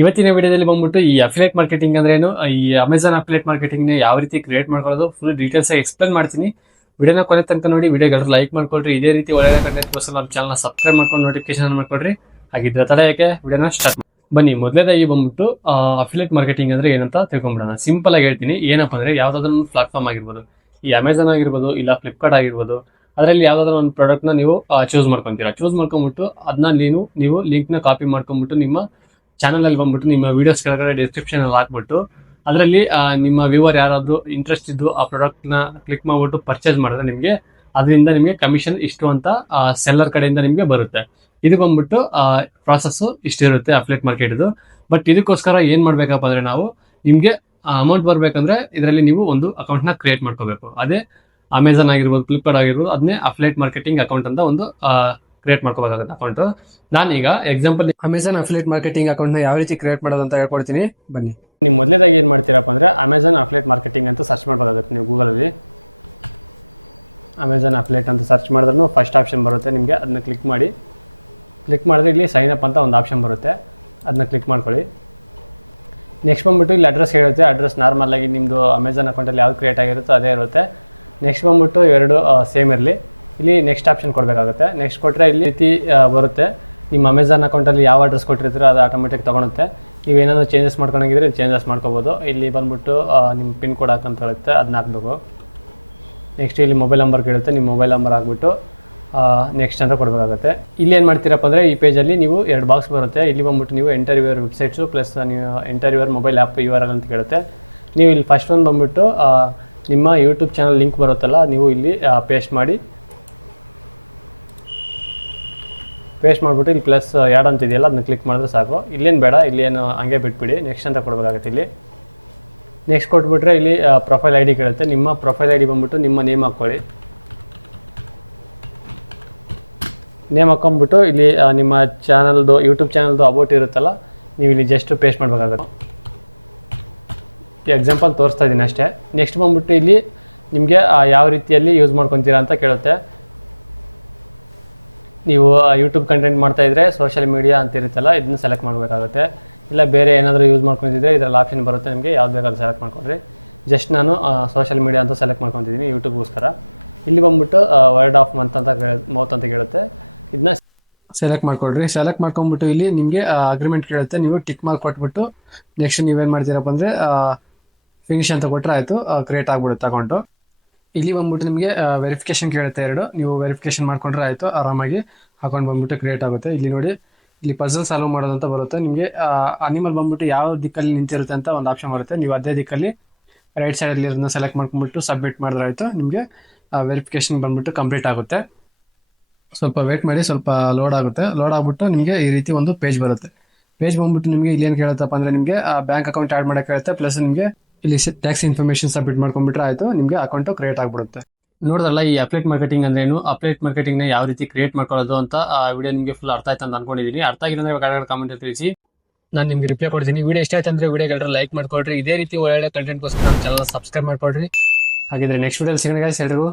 ಇವತ್ತಿನ ವಿಡಿಯೋದಲ್ಲಿ ಬಂದ್ಬಿಟ್ಟು ಈ ಅಫಿಲಿಯೇಟ್ ಮಾರ್ಕೆಟಿಂಗ್ ಅಂದ್ರೆ ಏನು, ಈ ಅಮೆಝಾನ್ ಅಫಿಲಿಯೇಟ್ ಮಾರ್ಕೆಟಿಂಗ್ ನ ಯಾವ ರೀತಿ ಕ್ರಿಯೇಟ್ ಮಾಡ್ಕೊಳ್ಳೋದು ಫುಲ್ ಡೀಟೇಲ್ಸ್ ಆಗಿ ಎಕ್ಸ್ಪ್ಲೇನ್ ಮಾಡ್ತೀನಿ. ವಿಡಿಯೋನ ಕೊನೆ ತನಕ ನೋಡಿ. ವಿಡಿಯೋಗಳು ಲೈಕ್ ಮಾಡ್ಕೊಳ್ರಿ. ಇದೇ ರೀತಿ ಒಳ್ಳೆ ಕಂಟೆಂಟ್ ಗೋಸ್ಕರ ನಮ್ಮ ಚಾನಲ್ ಸಬ್ಸ್ಕ್ರೈಬ್ ಮಾಡ್ಕೊಂಡು ನೋಟಿಫಿಕೇಶನ್ ಮಾಡ್ಕೊಳ್ರಿ. ಹಾಗಿದ್ರೆ ತಡ ಯಾಕೆ, ವಿಡಿಯೋನ ಸ್ಟಾರ್ಟ್ ಬನ್ನಿ. ಮೊದಲೇದಾಗಿ ಬಂದ್ಬಿಟ್ಟು ಅಫಿಲಿಯೇಟ್ ಮಾರ್ಕೆಟಿಂಗ್ ಅಂದ್ರೆ ಏನಂತ ತಿಳ್ಕೊಂಡ್ಬಿಡೋಣ. ಸಿಂಪಲ್ ಆಗಿ ಹೇಳ್ತೀನಿ. ಏನಪ್ಪ ಅಂದ್ರೆ ಯಾವ್ದಾದ್ರು ಒಂದು ಪ್ಲಾಟ್ಫಾರ್ಮ್ ಆಗಿರ್ಬೋದು, ಈ ಅಮೆಝಾನ್ ಆಗಿರ್ಬೋದು ಇಲ್ಲ ಫ್ಲಿಪ್ಕಾರ್ಟ್ ಆಗಿರ್ಬೋದು, ಅದರಲ್ಲಿ ಯಾವ್ದಾದ್ರು ಒಂದು ಪ್ರಾಡಕ್ಟ್ ನ ನೀವು ಚೂಸ್ ಮಾಡ್ಕೊಂತೀರಾ. ಚೂಸ್ ಮಾಡ್ಕೊಂಡ್ಬಿಟ್ಟು ಅದನ್ನ ನೀವು ಲಿಂಕ್ ನ ಕಾಪಿ ಮಾಡ್ಕೊಂಡ್ಬಿಟ್ಟು ನಿಮ್ಮ ಚಾನಲ್ ಅಲ್ಲಿ ಬಂದ್ಬಿಟ್ಟು ನಿಮ್ಮ ವಿಡಿಯೋಸ್ ಕೆಳಗಡೆ ಡಿಸ್ಕ್ರಿಪ್ಷನ್ ಅಲ್ಲಿ ಹಾಕ್ಬಿಟ್ಟು ಅದರಲ್ಲಿ ನಿಮ್ಮ ವ್ಯೂವರ್ ಯಾರಾದ್ರೂ ಇಂಟ್ರೆಸ್ಟ್ ಇದ್ದು ಆ ಪ್ರಾಡಕ್ಟ್ ನ ಕ್ಲಿಕ್ ಮಾಡ್ಬಿಟ್ಟು ಪರ್ಚೇಸ್ ಮಾಡಿದ್ರೆ ಅದರಿಂದ ನಿಮಗೆ ಕಮಿಷನ್ ಇಷ್ಟು ಅಂತ ಸೆಲ್ಲರ್ ಕಡೆಯಿಂದ ನಿಮಗೆ ಬರುತ್ತೆ. ಇದು ಬಂದ್ಬಿಟ್ಟು ಪ್ರಾಸೆಸ್ ಇಷ್ಟಿರುತ್ತೆ ಅಫಿಲಿಯೇಟ್ ಮಾರ್ಕೆಟ್ ಇದು. ಬಟ್ ಇದಕ್ಕೋಸ್ಕರ ಏನ್ ಮಾಡ್ಬೇಕಪ್ಪ ಅಂದ್ರೆ ನಾವು ನಿಮ್ಗೆ ಅಮೌಂಟ್ ಬರ್ಬೇಕಂದ್ರೆ ಇದರಲ್ಲಿ ನೀವು ಒಂದು ಅಕೌಂಟ್ ನ ಕ್ರಿಯೇಟ್ ಮಾಡ್ಕೋಬೇಕು. ಅದೇ ಅಮೆಝಾನ್ ಆಗಿರ್ಬೋದು, ಫ್ಲಿಪ್ಕಾರ್ಟ್ ಆಗಿರ್ಬೋದು, ಅದನ್ನೇ ಅಫಿಲಿಯೇಟ್ ಮಾರ್ಕೆಟಿಂಗ್ ಅಕೌಂಟ್ ಅಂತ ಒಂದು ಕ್ರಿಯೇಟ್ ಮಾಡ್ಕೋಬೇಕಾಗುತ್ತೆ ಅಕೌಂಟ್. ನಾನೀಗ example Amazon affiliate marketing account ನ ಯಾವ ರೀತಿ ಕ್ರಿಯೇಟ್ ಮಾಡೋದು ಅಂತ ಹೇಳ್ಕೊಡ್ತೀನಿ ಬನ್ನಿ. ನೀವು ಮೊದಲೇದಾಗಿ ಏನ್ ಮಾಡ್ತೀರಪ್ಪ ಅಂದ್ರೆ ಅಮೆಝಾನ್ ಅಫಿಲಿಯೇಟ್ ಮಾರ್ಕೆಟಿಂಗ್ ಅಂತ ಸರ್ಚ್ ಮಾಡಬೇಕಾಗುತ್ತೆ. ನೀವು ಗೂಗಲ್ ಅಲ್ಲಿ ಅಮೆಝಾನ್ ಅಫಿಲಿಯೇಟ್ ಅಂತ ಸರ್ಚ್ ಮಾಡಿದ್ರೂ ಫಸ್ಟ್ ಆಪ್ಷನ್ ಬರುತ್ತೆ ನಿಮಗೆ. ಅದನ್ನ ಕ್ಲಿಕ್ ಮಾಡಿ. ಕ್ಲಿಕ್ ಮಾಡಿದ್ರೆ ಇಲ್ಲಿ ಸೈನ್ ಅಪ್ ಅಂತ ಒಂದು ಆಪ್ಷನ್ ಬರುತ್ತೆ. ಅದನ್ನ ಕ್ಲಿಕ್ ಮಾಡ್ಕೊಳ್ಳಿ. ನೆಕ್ಸ್ಟ್ ಬಂದ್ಬಿಟ್ಟು ಇಲ್ಲಿ ಅಡ್ರೆಸ್ ಹೇಳುತ್ತೆ. ಅಡ್ರೆಸ್ ನಾರ್ಮಲ್ ಆಗಿ ನಿಮ್ಮದು ಅಮೆಝಾನ್ ಅಕೌಂಟಲ್ಲಿ ಯಾವ್ದು ಕ್ರಿಯೇಟ್ ಆಗಿರುತ್ತೋ ಅದೇ ಇರುತ್ತೆ. ನೆಕ್ಸ್ಟ್ ಬಂದ್ಬಿಟ್ಟು ಎರಡು ಸೇಮ್ ಇರಲಿ. ಇಲ್ಲಿ ನೆಕ್ಸ್ಟ್ ಆಪ್ಷನ್ ಕೊಡಬೇಕಾಗುತ್ತೆ. ನೆಕ್ಸ್ಟ್ ಕೊಟ್ಟರೆ ಇಲ್ಲಿ ರೀತಿ ಬರುತ್ತೆ. ನಿಮ್ಮ ಅಮೆಝಾನ್ ಅಕೌಂಟಲ್ಲಿ ಯಾವ ಅಡ್ರೆಸ್ ಕೊಟ್ಟಿರ್ತೀರೋ ಅದು ಆಟೋಮೆಟಿಕ್ ತೊಗೊಳುತ್ತೆ. ನೀವು ಏನಾದರೂ ಚೇಂಜಸ್ ಮಾಡ್ಕೊಂಡಾಗಿದ್ರೆ ಚೇಂಜಸ್ ಮಾಡ್ಕೋಬೋದು. ಇಲ್ಲಿ ಬಂದ್ಬಿಟ್ಟು ನಿಮ್ಮ ಪಿನ್ ಕೋಡ್ ಹಾಕಂತ ಹೇಳುತ್ತೆ, ಅದನ್ನ ಹಾಕಬೇಕು. ನೆಕ್ಸ್ಟ್ ಇಲ್ಲಿ ಮೊಬೈಲ್ ನಂಬರ್ ಕೇಳುತ್ತೆ. ನಿಮ್ಮ ಮೊಬೈಲ್ ನಂಬರ್ ಹಾಕ್ಬಿಟ್ಟು ನೆಕ್ಸ್ಟ್ ಅಂತ ಕೊಡಬೇಕಾಗುತ್ತೆ. ಇಲ್ಲಿ ಏನು ಮಾಡ್ತೀರಪ್ಪ ಅಂದರೆ ಈ ಪೇಜಲ್ಲಿ ನೀವು ಎರಡು ಬಾಕ್ಸ್ ಬರುತ್ತೆ. ಇಲ್ಲಿ ಬಂದ್ಬಿಟ್ಟು ನೀವು ಎಂಟರ್ ಯುವರ್ ವೆಬ್ಸೈಟ್ಸು ಪ್ಲಸ್ ನೀವು enter your mobile app URL ಅಂತ ಕೇಳುತ್ತೆ. ನೀವು ಇಲ್ಲಿ ಫಸ್ಟ್ ಒಂದು ಬಂದ್ಬಿಟ್ಟು ನಿಮ್ಮ ಯೂಟ್ಯೂಬ್ ಚಾನಲ್ ಲಿಂಕ್ ಬರುತ್ತಲ್ಲ, ನೀವು ಇಲ್ಲಿ ಪೇಸ್ಟ್ ಮಾಡಿಬಿಟ್ಟು ಇಲ್ಲಿ ಪ್ಲಸ್ ಆ್ಯಡ್ ಅಂತ ಇದೆಯಲ್ಲ ಅದನ್ನ ಕ್ಲಿಕ್ ಮಾಡಿದ್ರೆ ಸಾಕು. ಇಲ್ಲೇನು ಬೇಡ, ಇಲ್ಲೇನು ಹಂಗೆ ಬಿಟ್ಬಿಡಿ. ನೆಕ್ಸ್ಟ್ ಅಂತ ಕೊಡಬೇಕಾಗುತ್ತೆ. ಇಲ್ಲಿ ನೆಕ್ಸ್ಟ್ ಕೊಟ್ಬಿಟ್ರೆ ಇಲ್ಲಿ ಪ್ರೊಫೈಲ್ ID ಕೇಳುತ್ತೆ. ನಿಮ್ಮ ಪ್ರೊಫೈಲ್ ID ಬಂದ್ಬಿಟ್ಟು ನಿಮ್ಮ ನೇಮ್ ಹಾಕ್ಕೊಳ್ಳಿ. ನೇಮ್ ಹಾಕ್ಕೊಂಬಿಟ್ಟು ಇಲ್ಲಿ ನಿಮ್ಮ ಚಾನಲ್ದು ಯೂಟ್ಯೂಬ್ ಚಾನಲ್ದು ಅಬೌಟ್ ಇರುತ್ತಲ್ಲ, ನೀವು ಇಲ್ಲಿ ಜಸ್ಟ್ ಪೇಸ್ಟ್ ಮಾಡಬೇಕಾಗುತ್ತೆ. ಎಕ್ಸಾಂಪಲ್ ತೋರಿಸ್ತಾ ಇದ್ದೀನಿ ಅಷ್ಟೇ. ನೆಕ್ಸ್ಟ್ ಬಂದ್ಬಿಟ್ಟು ಇಲ್ಲಿ ನಿಮಗೆ ಯಾವ ರೀತಿಯಲ್ಲಿ ಯೂಸ್ ಮಾಡ್ಕೊತೀರಾ ಅಂತ ಕೇಳುತ್ತೆ. ನೀವು ಯೂಟ್ಯೂಬ್ ಕಂಟೆಂಟ್ ಮಾಡ್ತಾಯಿದ್ರೆ ಸೋಷಿಯಲ್ ಮೀಡಿಯಾ ಅಂತ ಇರುತ್ತಲ್ಲ, ಇದನ್ನ ಸೆಲೆಕ್ಟ್ ಮಾಡಬೇಕಾಗುತ್ತೆ. ಇಲ್ಲ ಬೇರೆ ಏನಾದರೂ ಯೂಸ್ ಮಾಡ್ಕೊತಿದ್ರೆ ಇದರಲ್ಲಿ ಆಪ್ಷನ್ ಬರುತ್ತೆ. ನಿಮಗೆ ಯಾವ್ದು ಬೇಕಾದ್ರೂ ಸೆಲೆಕ್ಟ್ ಮಾಡ್ಕೊಂಡ್ರಿ. ಜಸ್ಟ್ ನಾನು ಸೋಷಿಯಲ್ ಮೀಡಿಯಾ ಅಂತ ಸೆಲೆಕ್ಟ್ ಮಾಡ್ಕೊತಿದ್ದೀನಿ ಯೂಟ್ಯೂಬ್ಗೋಸ್ಕರ. ಇಲ್ಲಿ ಬಂದ್ಬಿಟ್ಟು ವರ್ಡ್ ಆಫ್ ಮೌತ್ ಅಂತ ಕೇಳುತ್ತೆ. ಇದನ್ನ ಸೆಲೆಕ್ಟ್ ಮಾಡ್ಕೊಳ್ರಿ. ಸೆಲೆಕ್ಟ್ ಮಾಡ್ಕೊಂಡ್ಬಿಟ್ಟು ಇಲ್ಲಿ ನಿಮಗೆ ಅಗ್ರಿಮೆಂಟ್ ಕೇಳುತ್ತೆ. ನೀವು ಟಿಕ್ ಮಾರ್ಕ್ ಕೊಟ್ಬಿಟ್ಟು ನೆಕ್ಸ್ಟ್ ನೀವೇನು ಮಾಡ್ತೀರಪ್ಪ ಅಂದರೆ ಫಿನಿಶ್ ಅಂತ ಕೊಟ್ಟರೆ ಆಯಿತು, ಕ್ರಿಯೇಟ್ ಆಗಿಬಿಡುತ್ತೆ ಅಕೌಂಟು. ಇಲ್ಲಿ ಬಂದ್ಬಿಟ್ಟು ನಿಮಗೆ ವೆರಿಫಿಕೇಶನ್ ಕೇಳುತ್ತೆ ಎರಡು. ನೀವು ವೆರಿಫಿಕೇಶನ್ ಮಾಡ್ಕೊಂಡ್ರೆ ಆಯಿತು, ಆರಾಮಾಗಿ ಅಕೌಂಟ್ ಬಂದ್ಬಿಟ್ಟು ಕ್ರಿಯೇಟ್ ಆಗುತ್ತೆ. ಇಲ್ಲಿ ನೋಡಿ, ಇಲ್ಲಿ ಪಜಲ್ ಸಾಲ್ವ್ ಮಾಡೋದಂತ ಬರುತ್ತೆ. ನಿಮಗೆ ಅನಿಮಲ್ ಬಂದ್ಬಿಟ್ಟು ಯಾವ ದಿಕ್ಕಲ್ಲಿ ನಿಂತಿರುತ್ತೆ ಅಂತ ಒಂದು ಆಪ್ಷನ್ ಬರುತ್ತೆ. ನೀವು ಅದೇ ದಿಕ್ಕಲ್ಲಿ ರೈಟ್ ಸೈಡಲ್ಲಿ ಇರೋದನ್ನ ಸೆಲೆಕ್ಟ್ ಮಾಡ್ಕೊಂಡ್ಬಿಟ್ಟು ಸಬ್ಮಿಟ್ ಮಾಡಿದ್ರೆ ಆಯಿತು, ನಿಮಗೆ ವೆರಿಫಿಕೇಶನ್ ಬಂದ್ಬಿಟ್ಟು ಕಂಪ್ಲೀಟ್ ಆಗುತ್ತೆ. ಸ್ವಲ್ಪ ವೇಟ್ ಮಾಡಿ, ಸ್ವಲ್ಪ ಲೋಡ್ ಆಗುತ್ತೆ. ಲೋಡ್ ಆಗಿಬಿಟ್ಟು ನಿಮಗೆ ಈ ರೀತಿ ಒಂದು ಪೇಜ್ ಬರುತ್ತೆ. ಪೇಜ್ ಬಂದ್ಬಿಟ್ಟು ನಿಮಗೆ ಇಲ್ಲಿ ಏನು ಕೇಳುತ್ತಪ್ಪ ಅಂದರೆ ನಿಮಗೆ ಬ್ಯಾಂಕ್ ಅಕೌಂಟ್ ಆ್ಯಡ್ ಮಾಡೋಕ್ಕೆ ಹೇಳುತ್ತೆ. ಪ್ಲಸ್ ನಿಮಗೆ ಇಲ್ಲಿ ಟ್ಯಾಕ್ಸ್ ಇನ್ಫಾರ್ಮೇಷನ್ ಸಬ್ಮಿಟ್ ಮಾಡ್ಕೊಂಡ್ಬಿಟ್ರೆ ಆಯಿತು, ನಿಮಗೆ ಅಕೌಂಟು ಕ್ರಿಯೇಟ್ ಆಗಿಬಿಡುತ್ತೆ. ನೋಡಿದ್ರಲ್ಲ ಈ ಅಫಿಲಿಯೇಟ್ ಮಾರ್ಕೆಟಿಂಗ್ ಅಂದ್ರೆ ಏನು, ಅಫಿಲಿಯೇಟ್ ಮಾರ್ಕೆಟಿಂಗ್ ನ ಯಾವ ರೀತಿ ಕ್ರಿಯೇಟ್ ಮಾಡ್ಕೊಳ್ಳೋದು ಅಂತ ವಿಡಿಯೋ ನಿಮಗೆ ಫುಲ್ ಅರ್ಥ ಆಯ್ತು ಅಂತ ಅನ್ಕೊಂಡಿದ್ದೀನಿ. ಅರ್ಥ ಆಗಿಲ್ಲ ಅಂದ್ರೆ ಕಾಮೆಂಟ್ ತಿಳಿಸಿ, ನಾನು ನಿಮ್ಗೆ ರಿಪ್ಲೈ ಕೊಡ್ತೀನಿ. ವಿಡಿಯೋ ಇಷ್ಟ ಆಯ್ತು ಅಂದ್ರೆ ವಿಡಿಯೋಗೆ ಲೈಕ್ ಮಾಡ್ಕೊಳ್ರಿ. ಇದೇ ರೀತಿ ಒಳ್ಳೆ ಕಂಟೆಂಟ್ಗೋಸ್ಕರ ನಮ್ಮ ಚಾನಲ್ ಸಬ್ಸ್ಕ್ರೈಬ್ ಮಾಡ್ಕೊಳ್ರಿ. ಹಾಗಿದ್ರೆ ನೆಕ್ಸ್ಟ್ ವಿಡಿಯೋ ಸಿಗೋಣ ಗೈಸ್. ಎಲ್ಲರಿಗೂ